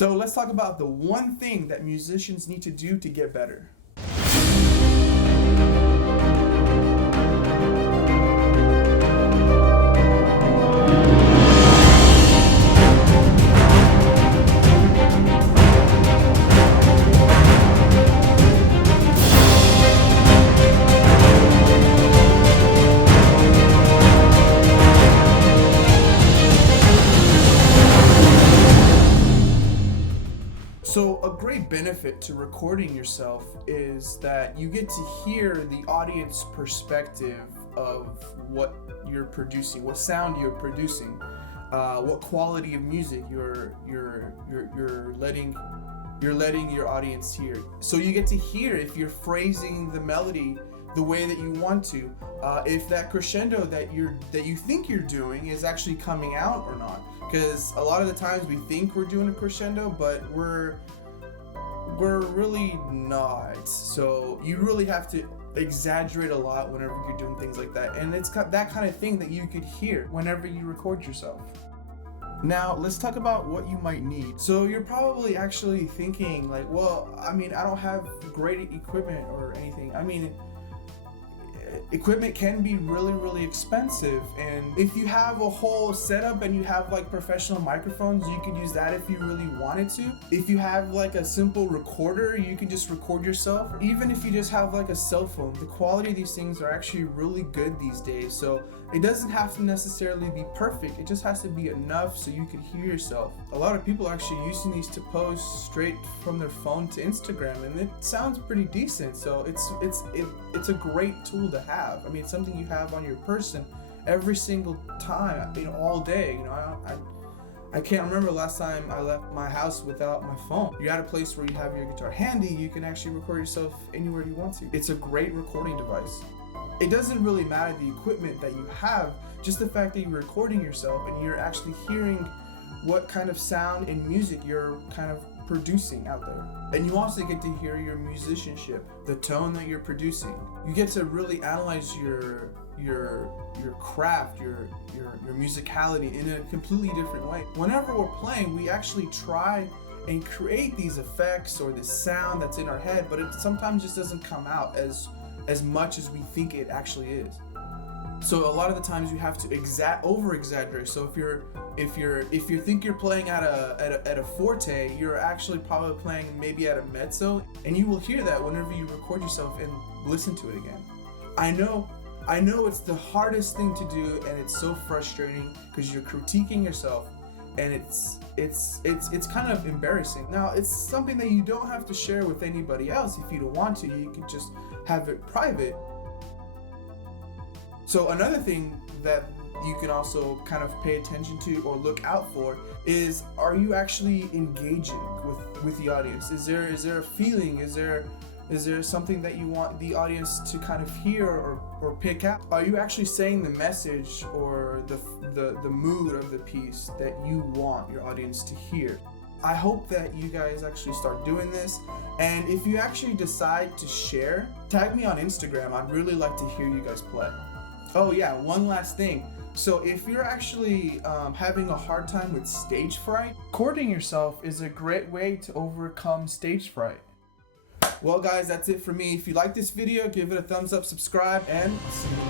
So let's talk about the one thing that musicians need to do to get better. So a great benefit to recording yourself is that you get to hear the audience perspective of what you're producing, what sound you're producing, what quality of music you're letting your audience hear. So you get to hear if you're phrasing the melody the way that you want to, if that crescendo that you think you're doing is actually coming out or not. Because a lot of the times we think we're doing a crescendo, but we're really not. So you really have to exaggerate a lot whenever you're doing things like that. And it's that kind of thing that you could hear whenever you record yourself. Now, let's talk about what you might need. So you're probably actually thinking like, well, I mean, I don't have great equipment or anything. I mean, equipment can be really expensive, and if you have a whole setup and you have like professional microphones, you could use that if you really wanted to. If you have like a simple recorder, you can just record yourself. Even if you just have like a cell phone, the quality of these things are actually really good these days. So it doesn't have to necessarily be perfect, it just has to be enough so you can hear yourself. A lot of people are actually using these to post straight from their phone to Instagram, and it sounds pretty decent. So it's a great tool to have. I mean, it's something you have on your person every single time, all day. I can't remember the last time I left my house without my phone. You're at a place where you have your guitar handy, you can actually record yourself anywhere you want to. It's a great recording device. It doesn't really matter the equipment that you have, just the fact that you're recording yourself and you're actually hearing what kind of sound and music you're kind of producing out there. And you also get to hear your musicianship, the tone that you're producing. You get to really analyze your craft, your musicality in a completely different way. Whenever we're playing, we actually try and create these effects or this sound that's in our head, but it sometimes just doesn't come out as much as we think it actually is. So a lot of the times you have to over exaggerate. So if you think you're playing at a forte, you're actually probably playing maybe at a mezzo, and you will hear that whenever you record yourself and listen to it again. I know it's the hardest thing to do, and it's so frustrating because you're critiquing yourself, and it's kind of embarrassing. Now, it's something that you don't have to share with anybody else if you don't want to. You can just have it private. So another thing that you can also kind of pay attention to or look out for is, are you actually engaging with the audience? Is there a feeling? Is there something that you want the audience to kind of hear or pick out? Are you actually saying the message or the mood of the piece that you want your audience to hear? I hope that you guys actually start doing this, and if you actually decide to share, tag me on Instagram. I'd really like to hear you guys play. Oh yeah, one last thing. So if you're actually having a hard time with stage fright, recording yourself is a great way to overcome stage fright. Well guys, that's it for me. If you like this video, give it a thumbs up, subscribe, and see you